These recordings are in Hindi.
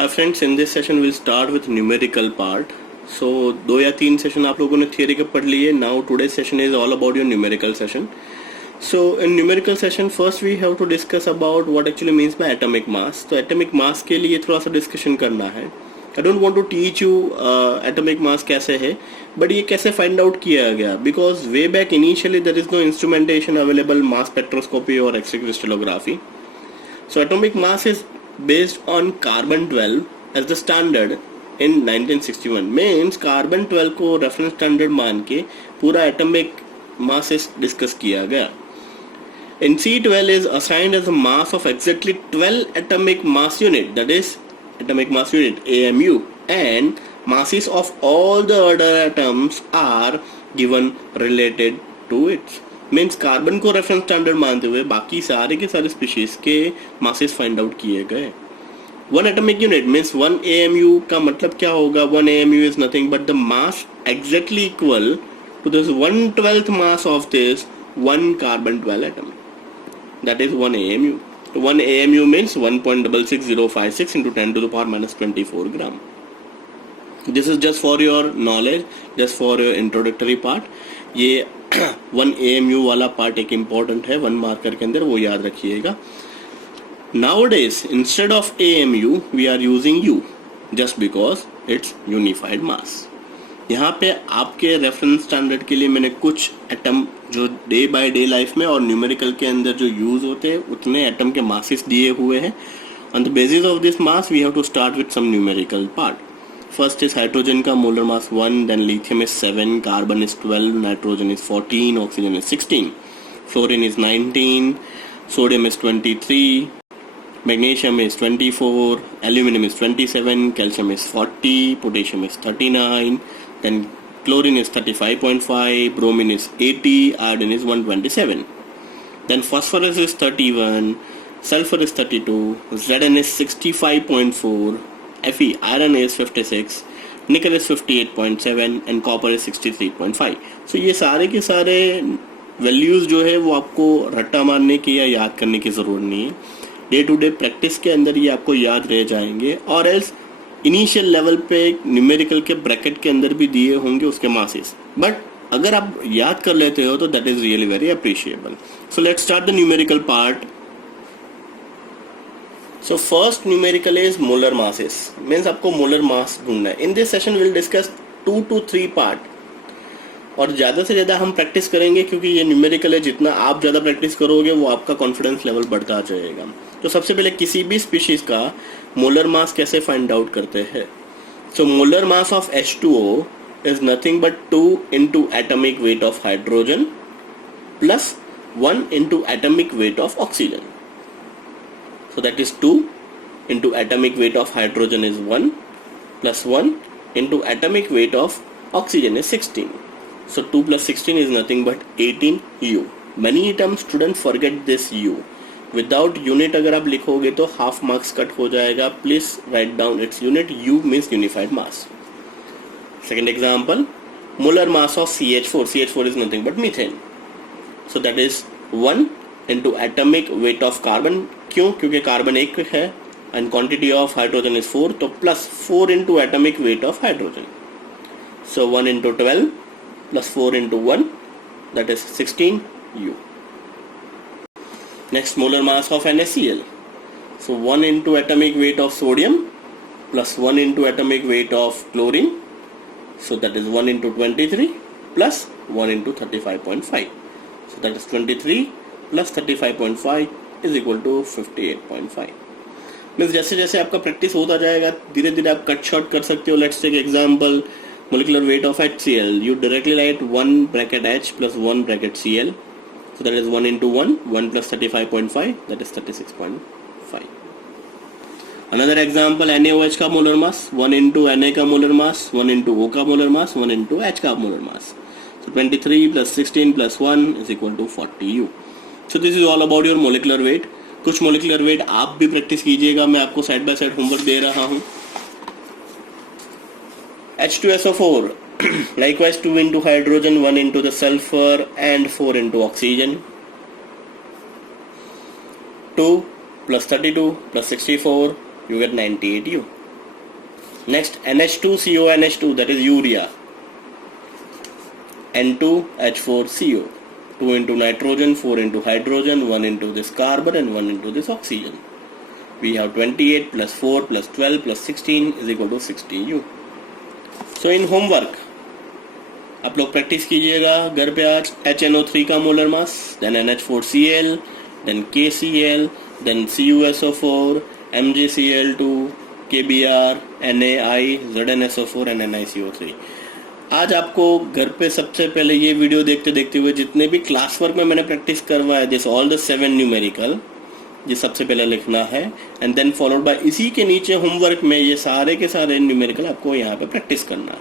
Hi friends, in this session we'll start with numerical part. So 2 या 3 सेशन आप लोगों ने थियरी के पढ़ लिए. Now today's session is all about your numerical session. So in numerical session first we have to discuss about what actually means by atomic mass. तो atomic mass के लिए थोड़ा सा डिस्कशन करना है. I don't want to teach you atomic mass कैसे है, but ये कैसे find out किया गया, because way back initially there is no instrumentation available, mass spectroscopy or X-ray crystallography. So atomic mass is based on carbon 12 as the standard in 1961. means carbon 12 को reference standard मान के पूरा atomic masses discuss किया गया. In C12 is assigned as a mass of exactly 12 atomic mass unit, that is atomic mass unit AMU, and masses of all the other atoms are given related to it. Means carbon को रेफरेंस स्टैंडर्ड मानते हुए बाकी सारे के सारे स्पीशीज के मासेस फाइंड आउट किए गए. One atomic unit means 1 AMU का मतलब क्या होगा? 1 AMU is nothing but the mass exactly equal to this 1/12th mass of this 1 carbon 12 atom, that is 1 AMU. 1 AMU means 1.66056 into 10 to the power minus 24 gram. This is just for your knowledge, just for your introductory part. ये 1 AMU वाला पार्ट एक इम्पॉर्टेंट है 1 मार्कर के अंदर, वो याद रखिएगा. Nowadays instead of AMU we are using U just because it's unified mass. यहाँ पे आपके रेफरेंस स्टैंडर्ड के लिए मैंने कुछ एटम जो डे बाय डे लाइफ में और न्यूमेरिकल के अंदर जो यूज होते हैं उतने एटम के मासेस दिए हुए हैं. On the basis of this mass we have to start with some numerical part. First is hydrogen का molar mass 1, then lithium is 7, carbon is 12, nitrogen is 14, oxygen is 16, fluorine is 19, sodium is 23, magnesium is 24, aluminum is 27, calcium is 40, potassium is 39, then chlorine is 35.5, bromine is 80, iodine is 127, then phosphorus is 31, sulfur is 32, Zn is 65.4, Fe iron is 56, nickel is 58.7 and copper is 63.5. So ये सारे के सारे वैल्यूज जो है वो आपको रट्टा मारने की या याद करने की ज़रूरत नहीं है. डे टू डे प्रैक्टिस के अंदर ये आपको याद रह जाएंगे, और एल्स इनिशियल लेवल पे न्यूमेरिकल के ब्रैकेट के अंदर भी दिए होंगे उसके मासेस, बट अगर आप याद कर लेते हो तो that is really very appreciable. So let's start the numerical part. So first numerical is molar masses, means आपको molar mass ढूंढना है. In this session we'll discuss 2 to 3 part, और ज़्यादा से ज़्यादा हम प्रैक्टिस करेंगे क्योंकि ये न्यूमेरिकल है. जितना आप ज़्यादा प्रैक्टिस करोगे वो आपका कॉन्फिडेंस लेवल बढ़ता जाएगा. तो सबसे पहले किसी भी स्पीशीज का मोलर मास कैसे फाइंड आउट करते हैं. So molar mass of H2O is nothing but 2 into atomic weight of hydrogen plus 1 into atomic weight of oxygen. So that is 2 into atomic weight of hydrogen is 1 plus 1 into atomic weight of oxygen is 16. So 2 plus 16 is nothing but 18 U. Many times students forget this U. Without unit अगर आप लिखोगे तो half marks cut हो जाएगा. Please write down its unit. U means unified mass. Second example, molar mass of CH4. CH4 is nothing but methane. So that is 1 into atomic weight of carbon. क्यों? क्योंकि कार्बन एक है and quantity of hydrogen is 4, तो plus 4 into atomic weight of hydrogen. So 1 into 12 plus 4 into 1, that is 16 U. Next, molar mass of NaCl. So 1 into atomic weight of sodium plus 1 into atomic weight of chlorine. So that is 1 into 23 plus 1 into 35.5. So that is 23 plus 35.5 is equal to 58.5. Means जैसे जैसे आपका प्रैक्टिस होता जाएगा धीरे धीरे आप कट शॉर्ट कर सकते हो. Let's take example, molecular weight of HCl. You directly write 1 bracket H plus 1 bracket Cl. So that is 1 into 1, 1 plus 35.5, that is 36.5. Another example, NaOH का मोलर मास 1 into Na का मोलर मास, 1 into O का मोलर मास, 1 into H का molar mass. So 23 plus 16 plus 1 is equal to 40 U. So this is all about your molecular weight. कुछ molecular weight आप भी प्रैक्टिस कीजिएगा, मैं आपको साइड बाय साइड होमवर्क दे रहा हूँ. H2SO4 likewise 2 into hydrogen, 1 into the sulfur and 4 into oxygen. 2 plus 32 plus 64, you get 98 U. Next, NH2CONH2, that is urea. N2H4CO. 2 into nitrogen, 4 into hydrogen, 1 into this carbon and 1 into this oxygen. We have 28 plus 4 plus 12 plus 16 is equal to 60U. So in homework, आप लोग प्रैक्टिस कीजिएगा घर पे आज HNO3 का molar mass, then NH4Cl, then KCl, then CuSO4, MgCl2, KBr, NaI, ZnSO4 and NiCO3. आज आपको घर पे सबसे पहले ये वीडियो देखते देखते हुए जितने भी क्लास वर्क में मैंने प्रैक्टिस करवाया, दिस ऑल द 7 न्यूमेरिकल, ये सबसे पहले लिखना है एंड देन फॉलोड बाय इसी के नीचे होमवर्क में ये सारे के सारे न्यूमेरिकल आपको यहाँ पे प्रैक्टिस करना है.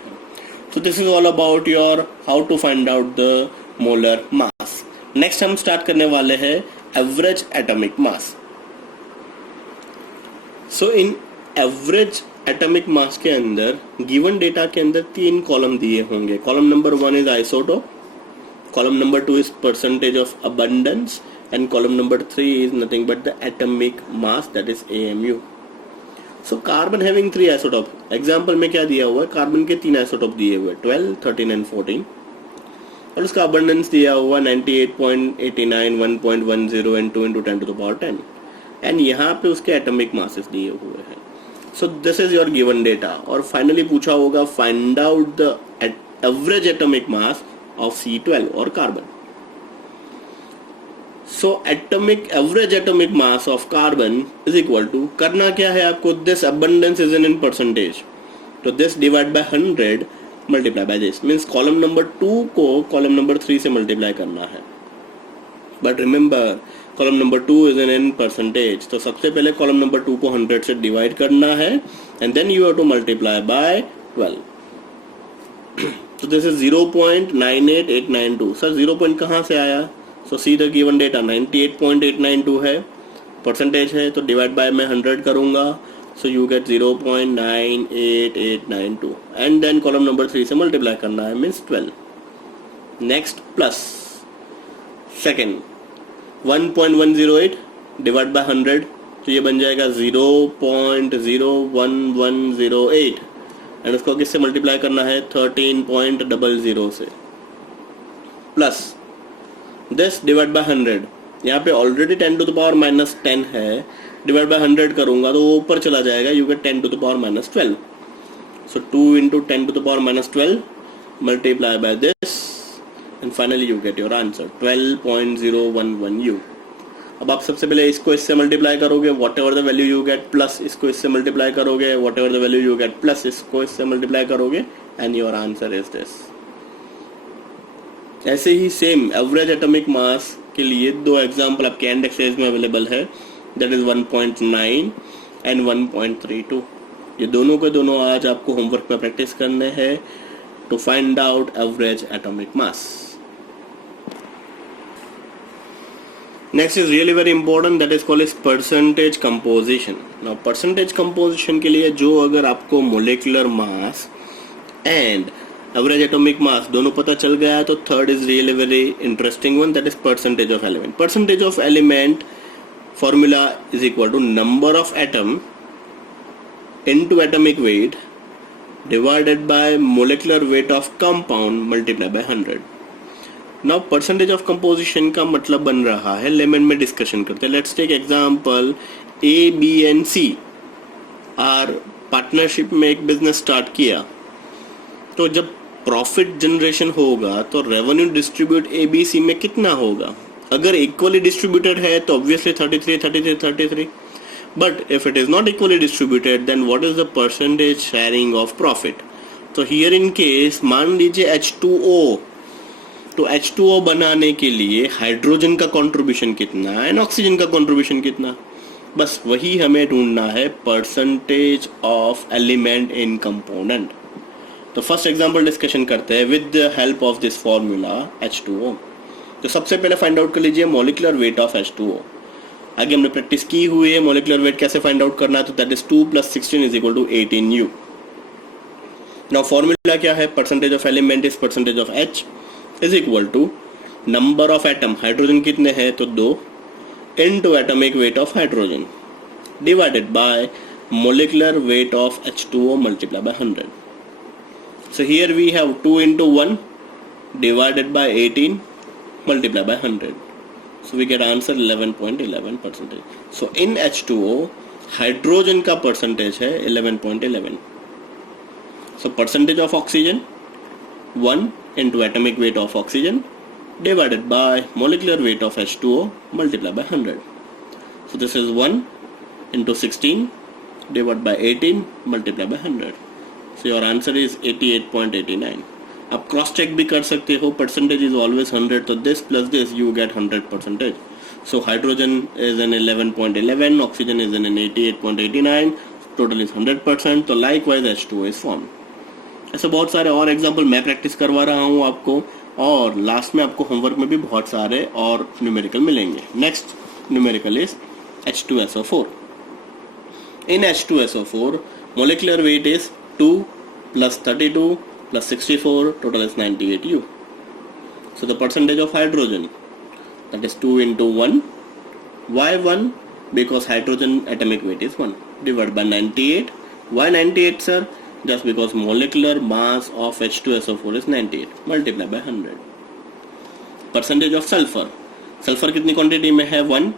So this is all about your how to find out the molar mass. Next हम स्टार्ट करने वाले हैं average atomic mass. So in average atomic mass के अंदर गिवन डेटा के अंदर 3 कॉलम दिए होंगे. Column number 1 is isotope, column number 2 is percentage of abundance and column number 3 is nothing but the atomic mass, that is AMU. So carbon having 3 isotope, example में क्या दिया हुआ है, कार्बन के 3 आइसोटोप दिए हुए 12, 13 and 14 और उसका abundance दिया हुआ 98.89, 1.10 and 2 into 10 to the power 10 and यहाँ पे उसके atomic masses दिए हुए हैं. So this is your given data और finally पूछा होगा find out the average atomic mass of C12 और carbon. So average atomic mass of carbon is equal to, करना क्या है आपको, this abundance is in percentage, तो this divide by 100 multiply by this, means column number 2 को column number 3 से multiply करना है. But remember column number 2 is in percentage, तो सबसे पहले column number 2 को 100 से divide करना है and then you have to multiply by 12. तो this is 0.98892. सर 0 point कहाँ से आया? So see the given data 98.892 है, परसेंटेज है तो डिवाइड बाय मैं 100 करूंगा, so you get 0.98892 and then column number 3 से मल्टीप्लाई करना है, means 12. Next plus second 1.108 divide by 100 तो ये बन जाएगा 0.01108 एंड उसको किससे मल्टीप्लाई करना है, 13.00 से, प्लस दिस डिवाइड बाय 100, यहाँ पे already 10 to the power minus 10 है, डिवाइड बाय 100 करूंगा तो वो ऊपर चला जाएगा, you get 10 to the power minus 12. So 2 into 10 to the power minus 12 multiply by this and finally you get your answer 12.011U. अब आप सबसे पहले इसको इससे मल्टीप्लाई करोगे, what ever the value you get, plus इसको इससे मल्टीप्लाई करोगे, what ever the value you get, plus इसको इससे मल्टीप्लाई करोगे and your answer is this. ऐसे ही सेम एवरेज एटॉमिक मास के लिए 2 एग्जांपल आपके एंड एक्सरसाइज में अवेलेबल है, दैट इज 1.9 एंड 1.32. ये दोनों के दोनों आज आपको होमवर्क में प्रैक्टिस करने हैं to find out average atomic mass. Next is really very important, that is called is percentage composition. Now percentage composition के लिए जो अगर आपको molecular mass and average atomic mass दोनों पता चल गया है तो third is really very interesting one, that is percentage of element. Percentage of element formula is equal to number of atom into atomic weight divided by molecular weight of compound multiply by 100. Now percentage of composition का मतलब बन रहा है, लेमन में डिस्कशन करते हैं. Let's take example, A B and C are partnership में एक बिजनेस स्टार्ट किया, तो जब प्रॉफिट जनरेशन होगा तो revenue distribute A B C में कितना होगा. अगर इक्वली डिस्ट्रीब्यूटेड है तो obviously 33 33 33, but if it is not equally distributed then what is the percentage sharing of profit. तो हियर इन केस मान लीजिए H2O, तो H2O बनाने के लिए हाइड्रोजन का कंट्रीब्यूशन कितना है एंड ऑक्सीजन का कंट्रीब्यूशन कितना, बस वही हमें ढूंढना है, percentage of element in component. तो फर्स्ट एग्जांपल डिस्कशन करते हैं with the help of this formula H2O. तो सबसे पहले फाइंड आउट कर लीजिए मॉलिक्यूलर वेट ऑफ H2O. आगे हमने प्रैक्टिस की हुई है मॉलिक्यूलर वेट कैसे फाइंड आउट करना है, तो that is 2 + 16 is equal to 18U. Now formula क्या है, percentage of element is percentage of H is equal to number of atom, hydrogen कितने हैं तो 2, into atomic weight of hydrogen divided by molecular weight of H2O multiplied by 100. So here we have 2 into 1 divided by 18 multiplied by 100. So we get answer 11.11%. So in H2O hydrogen का परसेंटेज है 11.11. So percentage of oxygen 1 into atomic weight of oxygen divided by molecular weight of H2O multiplied by 100. So this is 1 into 16 divided by 18 multiplied by 100. So your answer is 88.89. आप क्रॉस चेक भी कर सकते हो, परसेंटेज इज ऑलवेज 100, तो this plus this you get 100%. So hydrogen is in 11.11, oxygen is in 88.89, total is 100%. तो likewise H2O is formed. ऐसे बहुत सारे और एग्जाम्पल मैं प्रैक्टिस करवा रहा हूँ आपको, और लास्ट में आपको होमवर्क में भी बहुत सारे और न्यूमेरिकल मिलेंगे. Next numerical is H2SO4. In H2SO4 molecular weight is 2 plus 32 plus 64, total is 98U. So the percentage of hydrogen, that is 2 into 1. Why 1? Because hydrogen atomic weight is 1 divided by 98. Why 98 sir? Just because molecular mass of H2SO4 is 98 multiplied by 100. Percentage of sulfur. Sulphur कितनी क्वांटिटी में है 1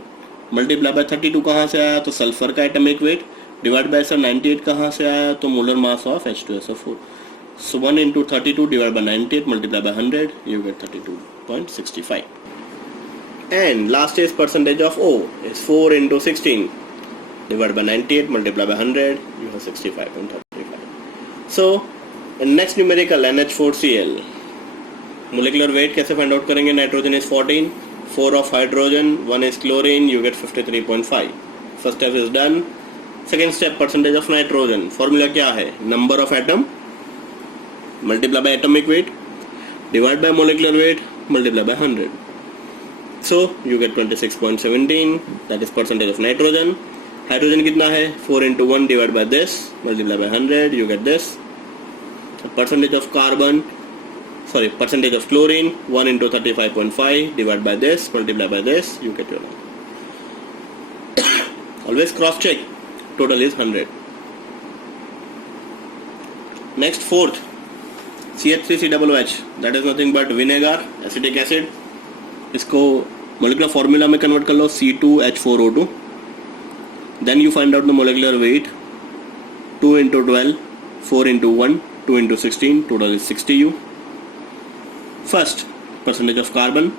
मल्टीप्लाई बाय 32 कहाँ से आया, तो सल्फर का atomic weight divide by sir 98 कहाँ से आया, तो molar mass of H2SO4. So 1 into 32 divided by 98 multiplied by 100, you get 32.65. And last is percentage of O is 4 into 16 divided by 98 multiplied by 100, you have 65.35. So next numerical NH4Cl. Molecular weight कैसे find out करेंगे? Nitrogen is 14, 4 of hydrogen, 1 is chlorine, you get 53.5. First step is done. Second step, percentage of nitrogen. Formula क्या है? Number of atom multiply by atomic weight divide by molecular weight multiply by 100. So you get 26.17, that is percentage of nitrogen. Hydrogen कितना है? 4 into 1 divided by this multiply by 100, you get this. Percentage of percentage of chlorine 1 into 35.5 divided by this multiply by this, you get your answer. Always cross check. Total is 100. Next fourth, CH3COOH, that is nothing but vinegar, acetic acid. इसको molecular formula में convert कर लो, C2H4O2. Then you find out the molecular weight. 2 into 12, 4 into 1, 2 into 16, total is 60U. First, percentage of carbon.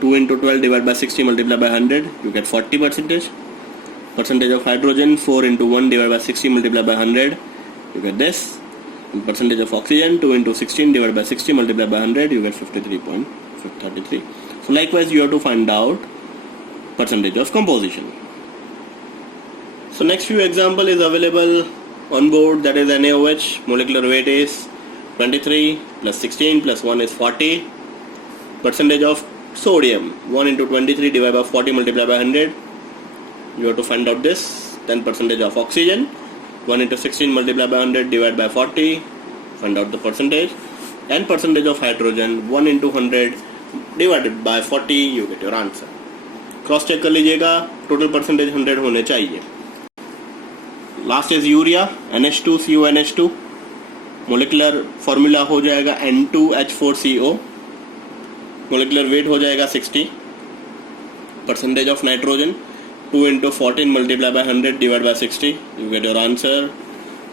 2 into 12 divided by 60 multiplied by 100, you get 40%. Percentage of hydrogen, 4 into 1 divided by 60 multiplied by 100, you get this. And percentage of oxygen, 2 into 16 divided by 60 multiplied by 100, you get 53.33. So likewise you have to find out percentage of composition. So next few example is available on board, that is NaOH. Molecular weight is 23 plus 16 plus 1 is 40. Percentage of sodium, 1 into 23 divided by 40 multiplied by 100, you have to find out this. Then percentage of oxygen, 1 into 16 multiplied by 100 divided by 40, find out the percentage. And percentage of hydrogen, 1 into 100 divided by 40, you get your answer. Cross check कर लीजिएगा, टोटल परसेंटेज 100 होने चाहिए. Last is urea, NH2CONH2. Molecular formula हो जाएगा N2H4CO. मोलिकुलर वेट हो जाएगा 60. Percentage of nitrogen, 2 into 14 multiplied by 100 divided by 60, you get your answer.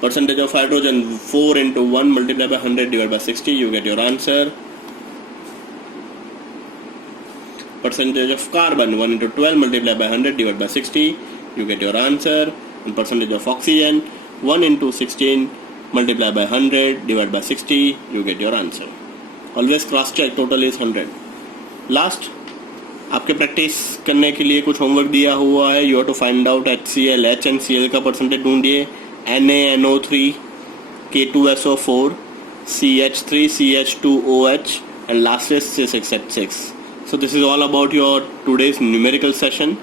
Percentage of hydrogen, 4 into 1 multiplied by 100 divided by 60, you get your answer. Percentage of carbon, 1 into 12 multiplied by 100 divided by 60, you get your answer. And percentage of oxygen, 1 into 16 multiplied by 100 divided by 60, you get your answer. Always cross check, total is 100. Last, आपके प्रैक्टिस करने के लिए कुछ होमवर्क दिया हुआ है. You have to find out HCl, HNCl का परसेंटेज ढूंढिए. NaNO3, K2SO4, CH3CH2OH and last is C6H6. So this is all about your today's numerical session.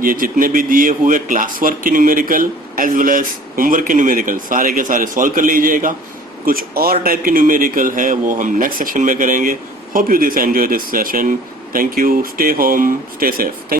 ये जितने भी दिए हुए क्लास वर्क के numerical as well as homework के न्यूमेरिकल सारे के सारे सॉल्व कर लीजिएगा. कुछ और टाइप के न्यूमेरिकल है वो हम नेक्स्ट सेशन में करेंगे. Hope you this enjoy this session. Thank you. Stay home. Stay safe. Thank